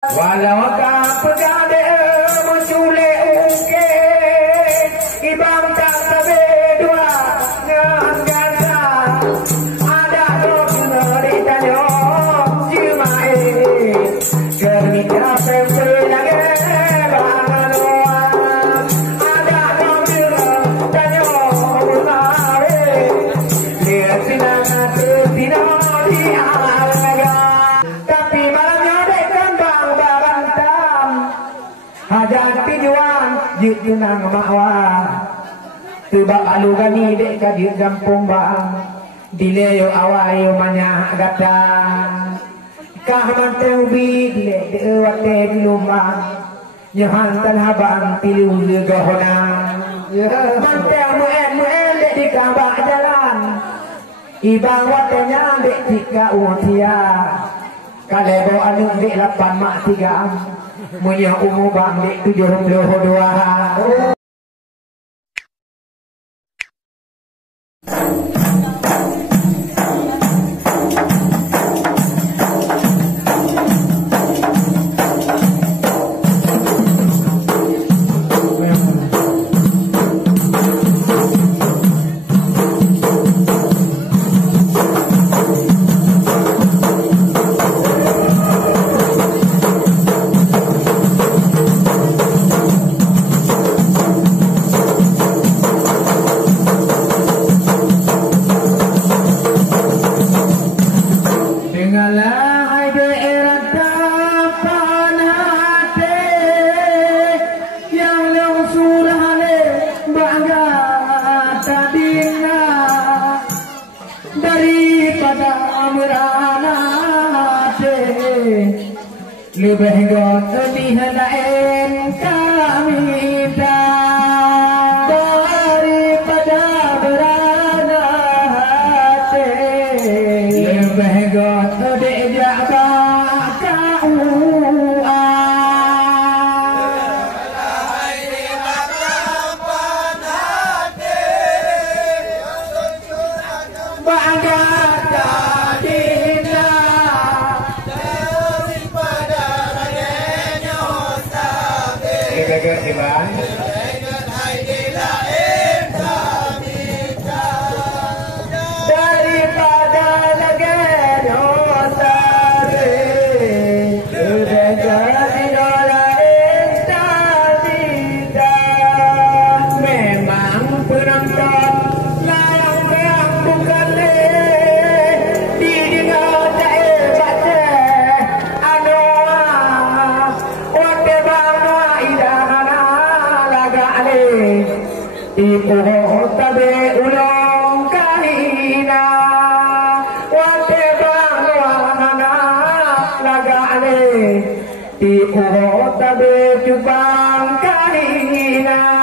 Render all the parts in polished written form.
Walau tak pegade menculik ungkit ibang tak tabe dua dengan ganda ada dokter ditanya cimai kerja pempe lagi banganuan ada dokter tanya unawe lihat sinang tertina dia hajat tujuan jut junang mawa tebak alu gani dek kadir gampung bang dileyo awayo banyak gata kahman teubi dile de wate dilumbang nyahan tan habang tilu legahona manteu muen dek di kabak jalan ibang watenya dek tika utia kalebo anu dek 8 mak 3 Munya umum bang dek 72. Lebih gak dihadain kami daripada berana hati lebih gak dijaga kau ibu tabe ulong kahina wate bangwana lagale ibu tabe jubang kahina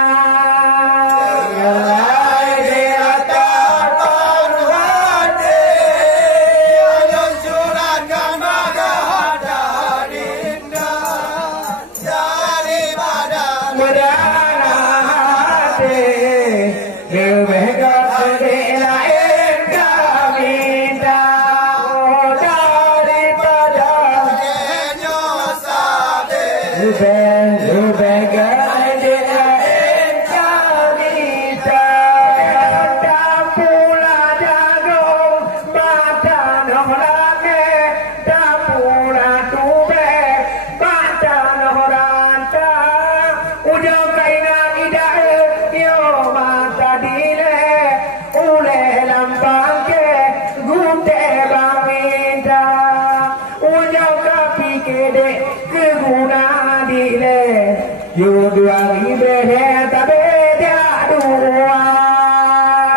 Yo dua ibre tabe dua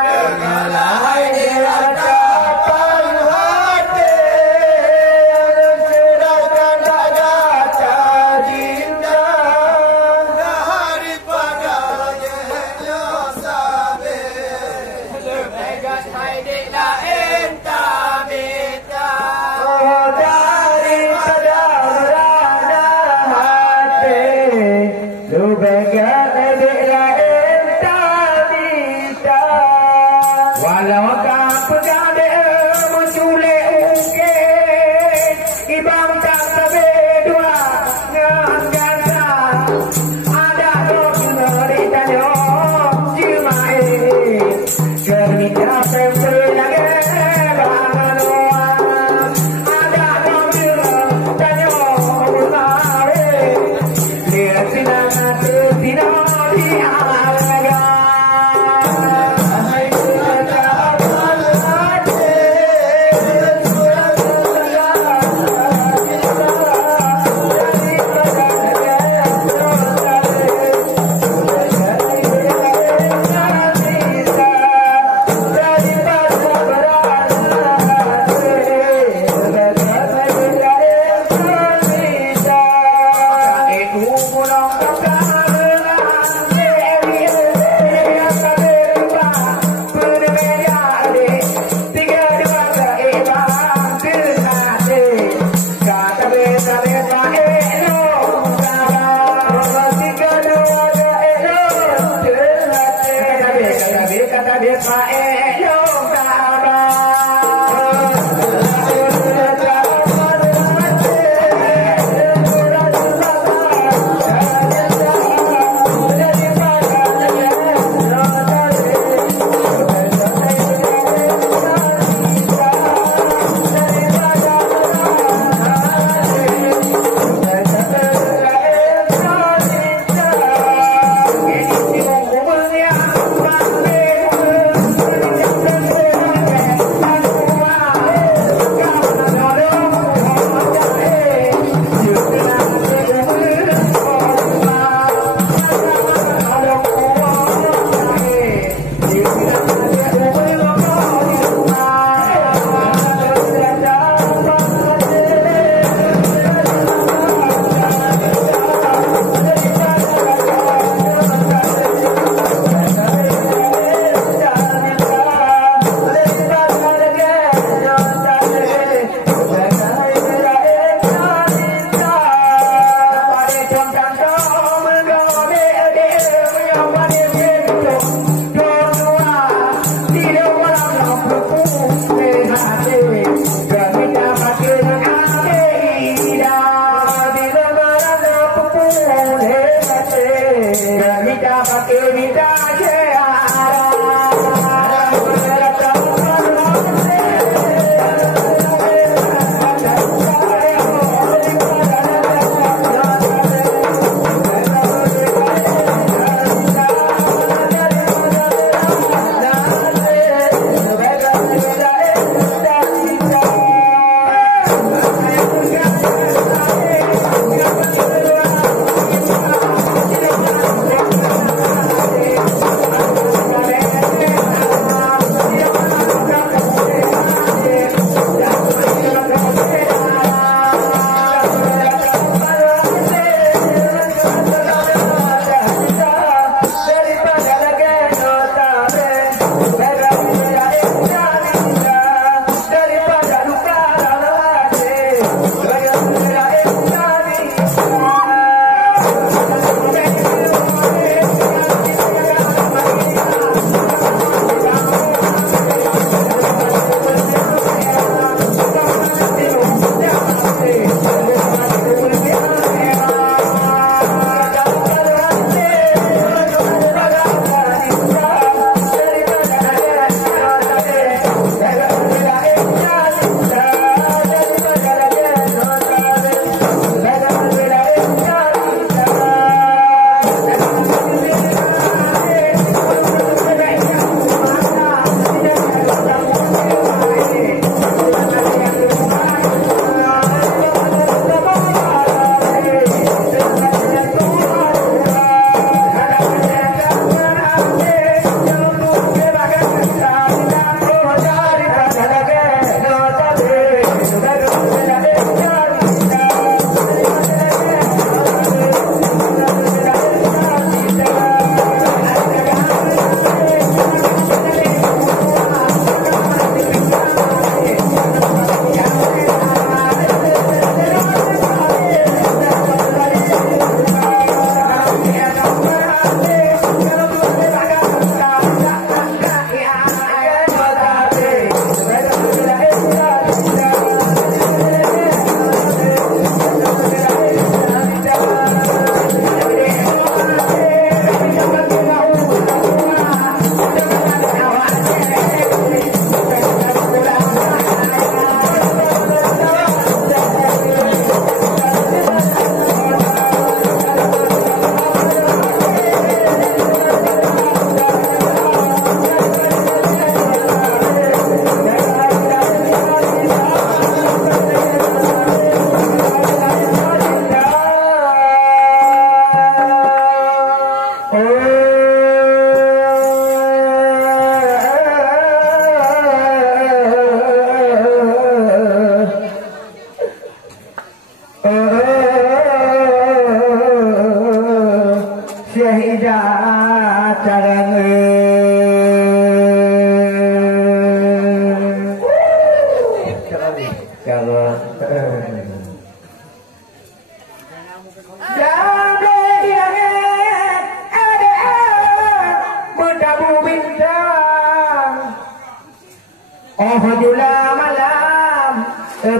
dengarlah ratapan hati suratan raga cinta daripada jenya sabe legat hai dek lain tamita daripada berada hati Lu pakai bidang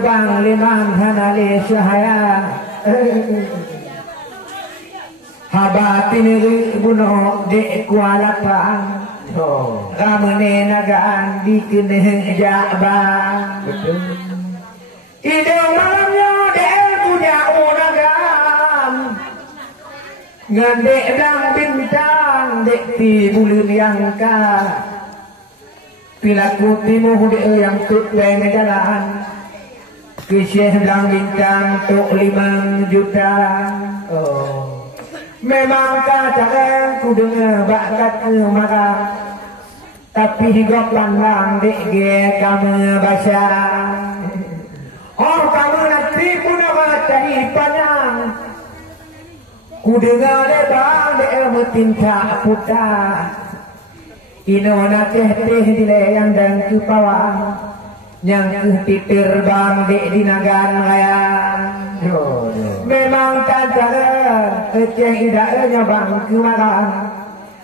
Bang limang hanali syahaya habatin bunuh di kualapang ramene nagaan di kene jabang ide malamnya dek punya unagam ngandek dang bintang dek ti bulan yang ka pilaku timu dek yang tuteng jalan kisah dang bintang tuk 5 juta. Memang kata ku dengar bakat ku marah, tapi hidup pandang dek ge kamu baca. Oh kamu nanti pun bacahi panjang. Ku dengar dek bang dek metinta puta. Ino nak teh dilayang dan kepawang. Yang titir bang di nagan raya memang kadang keceh idaknya bang kemaran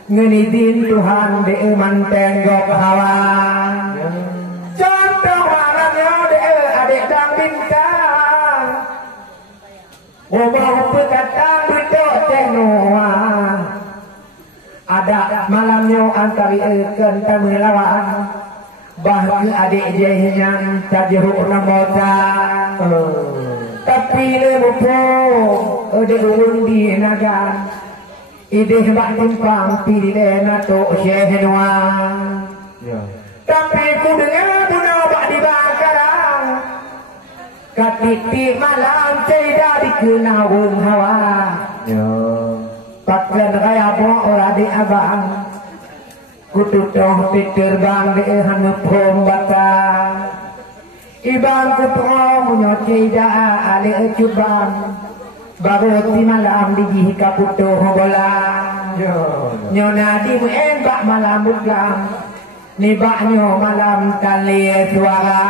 ngenidin Tuhan di mantenggok hawa contoh warnanya di adik dan bintang ngomong petatan betul cenoa malamnya antari eken tamelawan bahkan adik jahnya tajruh namota tapi lemupo ode ulun di naga ide bak timpang pilih nato syehnwa tapi ku dengar bunuh bak dibakaran katiti malam tidak dikenawung hawa pakaian kaya ora di abang kututoh terbang di hanupom bata ibang kutoh munyoci daa ali ecubang baru ti malam di kaputoh bola nyona di muen bak malam buklam ni baknyo malam kali suara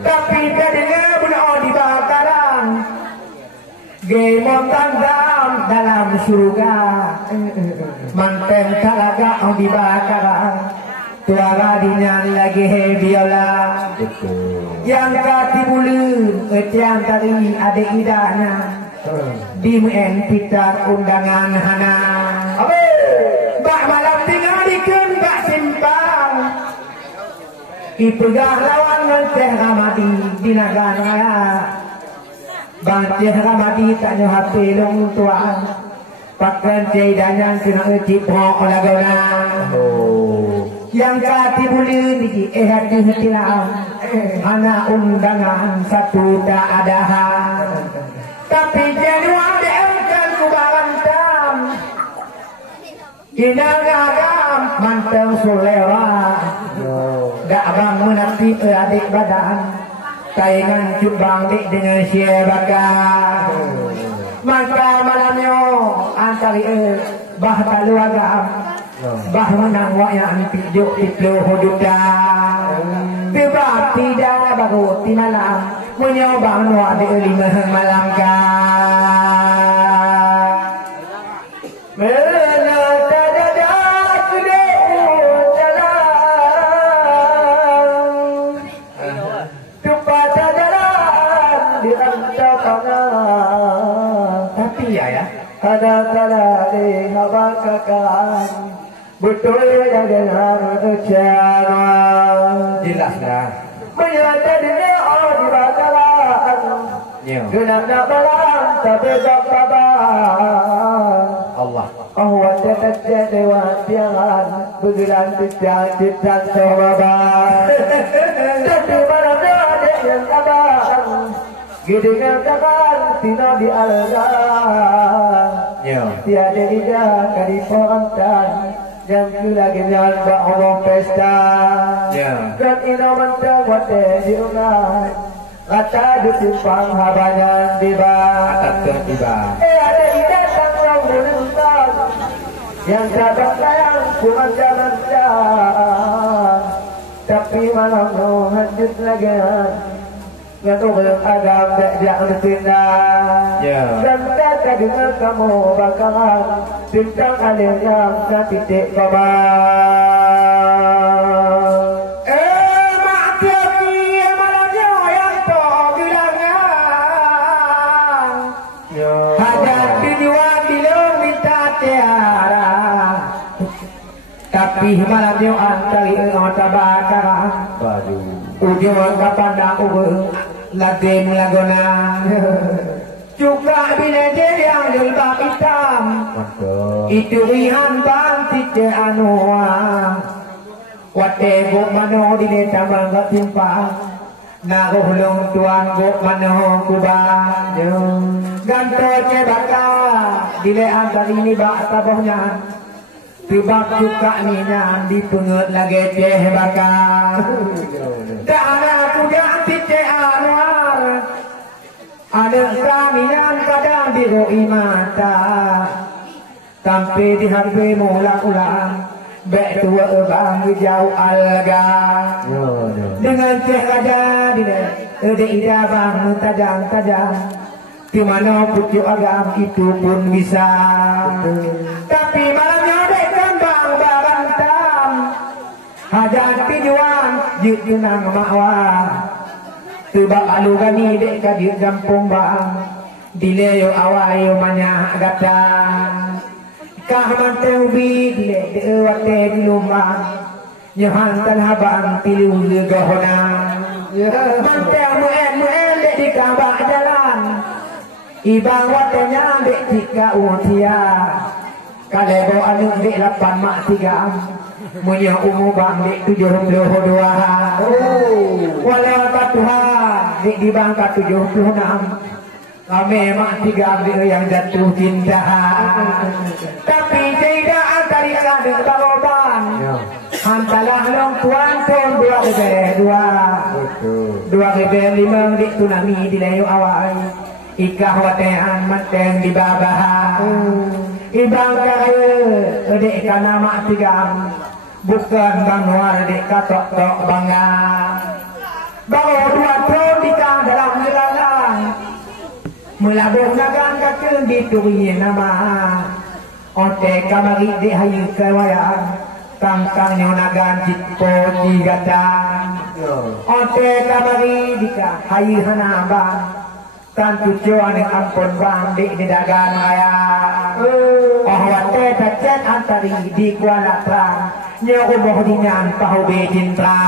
tapi terdengar bunuh di bakaran gemontan dalam surga manten talaga di bakaran tuara dinyan lagi biola yang kati bulu yang tadi adik idana di muen pitar undangan hana bak malam tinggal diken bak simpang ipegah lawan ngenteh ramadi di nagara Bang Ramadi tak nyo hati long tuan pakaian caidannya kena ecip ho lagona yang kati buli niki hati lah anak undangan satu tak ada tapi januan diangkat ku barantam kinagagam manteng sulera dak bang menanti adik badan taingan cubang dik dengan siapa maka malamnya antari bah talu agam bah menang wayan pijuk pitlu hududa tiba tidak baru di malam menyoba menua di lima malam ka ada kala di hawa kakan betul ya dengan cara jelas dah menyadarinya oh di bakaran genap nak malam tapi tak kabar Allah wajah dewa tiangan bergerak tijang sobat tapi malamnya ada yang kabar gidengan kabar tina di algan tiada ida kadi pontan yang lagi nyan ba Allah pesta dan ina mentang wate diungan kata ditimpang habanyan tiba ada ida tangrang menentang yang sabar sayang cuma jangan tapi malam no hancur lagi yang agam tak bertindak dan tak dengar kamu bakaran tentang alir yang tak titik kabar maklumi malamnya yang tak bilangan hajat dijual belum minta tiara tapi malamnya antari otak bakaran ujung kapandang latin lagona juga bila yang gelbak hitam itu rihan bang tite anua wate gok mano di neta mangga timpang naruhlong tuan gok mano kubang ganto cebaka dile antari ini bak tabohnya tibak juga nina di penget lagi ceh bakar tak ada kuda tite anwar ada kaminan kadang di roi mata sampai di harbe mula-ulang bek tua bang jauh alga dengan ceh raja di ide ida bang tajam-tajam di mana pucuk agam itu pun bisa tapi malamnya hajat pijuan jut junang makwa tebak alugani dek kadir jampung bang dileyo awayo banyak gata Kahman teubi dile de wate dilumang nyahan talhabang tilu gahona mante muen de di kabah jalan ibang watenya de tika utia kalebo anu de 8 mak 3 munya umu bang de 72 walau tatuha de di bangka 76 kami mak 3 de yang jatuh cinta tapi tidak antari ada baroban hantalah long tuan pun dua kebe 5 di tunami di layu awal ikah watean mateng di babah ibang kaya dek kana mak 3 bukan bang war dek katok tok bangga bawa 2 tahun di dalam nelalang melabung nagang kakil di turi nama ote kamari di hayu kewayaan kangkang nyonagan jitpo tigadang ote kamari di hayu hanabang kan tujuan yang ampun bang di dagan raya oh wate tacet antari di kuala terang nyo umuh dinyan pahobe jintra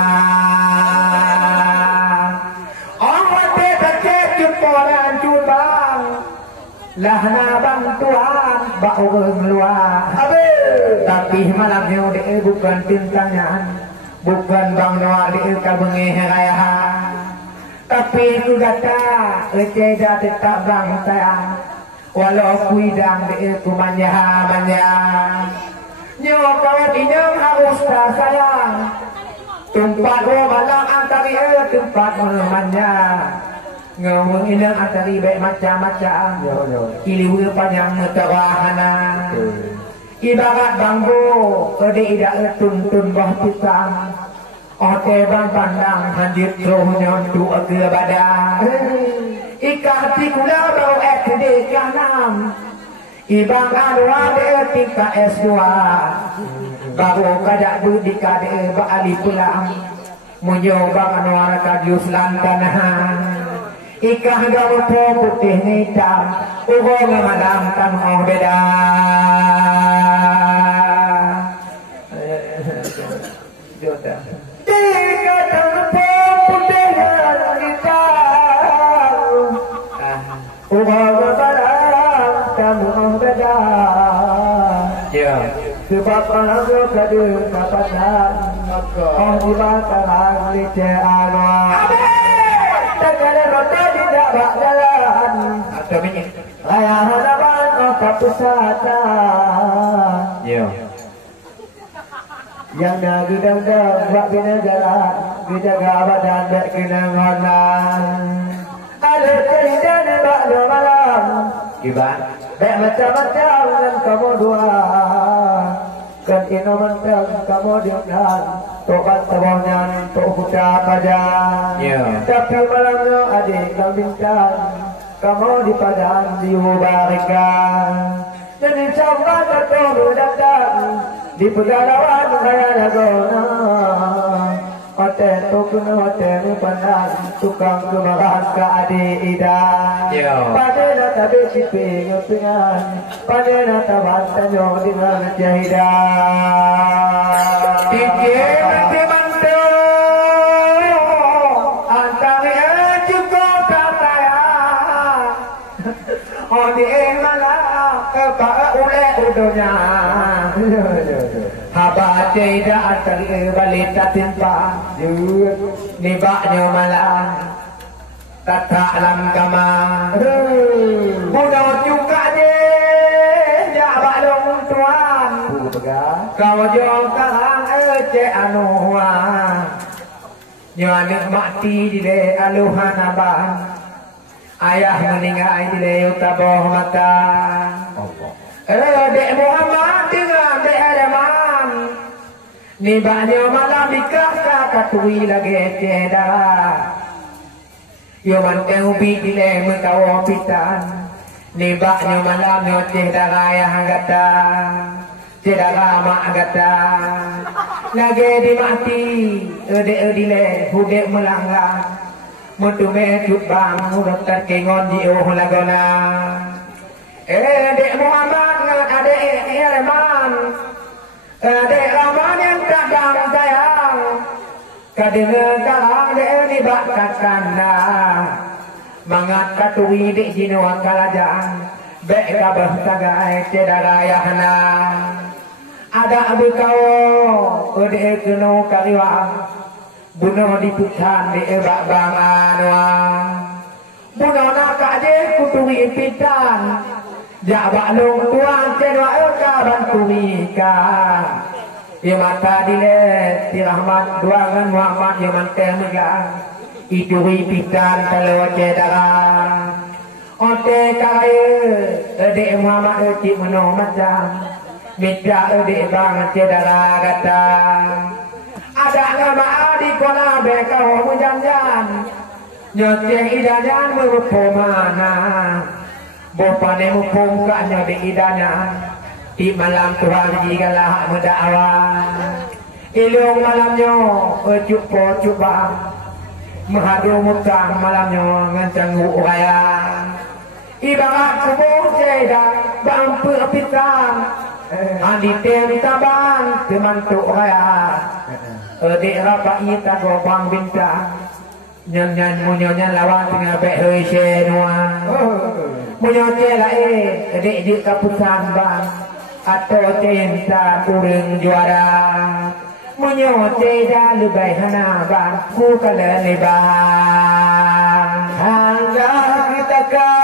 oh wate tacet jumporan jubang lah nabang tuan baureng luar tapi malamnya de bukan tintangan bukan bang noa de kabenge raya tapi ku gata leceda tetap bang sayang walau kuidang de kumanya nyo kawat inyong harus tak sayang tempat malam antari tempat menemanya ngomong inang antari baik macam-macam iliwil panjang metawahana ibarat banggo kode idak tuntun bah pisang ote bang pandang hanjit rohnya tu agak badan ikat tikula bau SD kanam ibang adua de tingkat S2 baru kadak budi kade baali pulang munyo bang anwar kadius lantanahan ikah gaul putih hitam ugo malam tam beda jodoh tiga tam putih hitam ugo malam tam beda ya sebab lagu kadu kapatan oh di bataran lice anwar tegale rota tidak bak jalan atau minyak raya hadapan otak pusata yang dah gudang-gudang bak bina jalan dijaga badan bak kenang honan ada cerita ni bak malam iban bak macam-macam dan kamu dua kan ino mentang kamu diunan tobat tabongan to huta pajan tapi malamnya adik kau bintang kamu di padan diubarikan dan insyaAllah ketemu datang di pegadawan raya Nagona hotel tukun hotel pandang tukang kemarahan ke adik idan pada nata besipi ngepingan pada nata bantanyo dengan jahidan pikir nanti mantu antara cukup kataya oh di malam kepala ule udonya haba tidak antara balita timpa nibaknya malam tak alam kama bunuh juga deh ya balong tuan kau jauh karang ece anuwa nyanik mati di le aluhan abang ayah meninggal di le utaboh mata dek Muhammad dengan dek Adaman nibaknya malam dikasah katui lagi ceda Yoman teubi dile mekawo pitan nibaknya malam yo ceda raya gata ceda rama gata lagi dimati dile hudek melanggar mutume cubang mudah terkengon di oh lagona dek Muhammad ngan adek Dek raman yang kadang sayang kadengar kalang dek ni bak kakanda mangat katui dek jinua kalajaan bek kabah tagai cedarayahna ada abikau dek keno kariwang bunuh diputan dek bak bang anwa bunuh nak je kutui pitan jak bak long tuan cedwa kaban tumika ya mata dile ti rahmat duangan Muhammad ya manteh mega itu pitan kalau cedara ote kaya dek Muhammad cik meno macam minta dek bang cedara kata ada nama di kola bekau mujan-jan nyoteng idajan berpomana bopane mupung kaknya di idanya di malam Tuhan jigalah mendakwa ilung malamnya ujuk po cuba menghadu mutang malamnya ngancang raya ibarat kubur ceda bampu pisang andi tem tabang teman tu raya dek rapat ita gobang bintang nyan munyonya lawan tengah bek hei senua munyonya lah dek dik kapusan bang atau cinta kurang juara munyonya dah lebih hana bang ku kala lebang hangga kita ka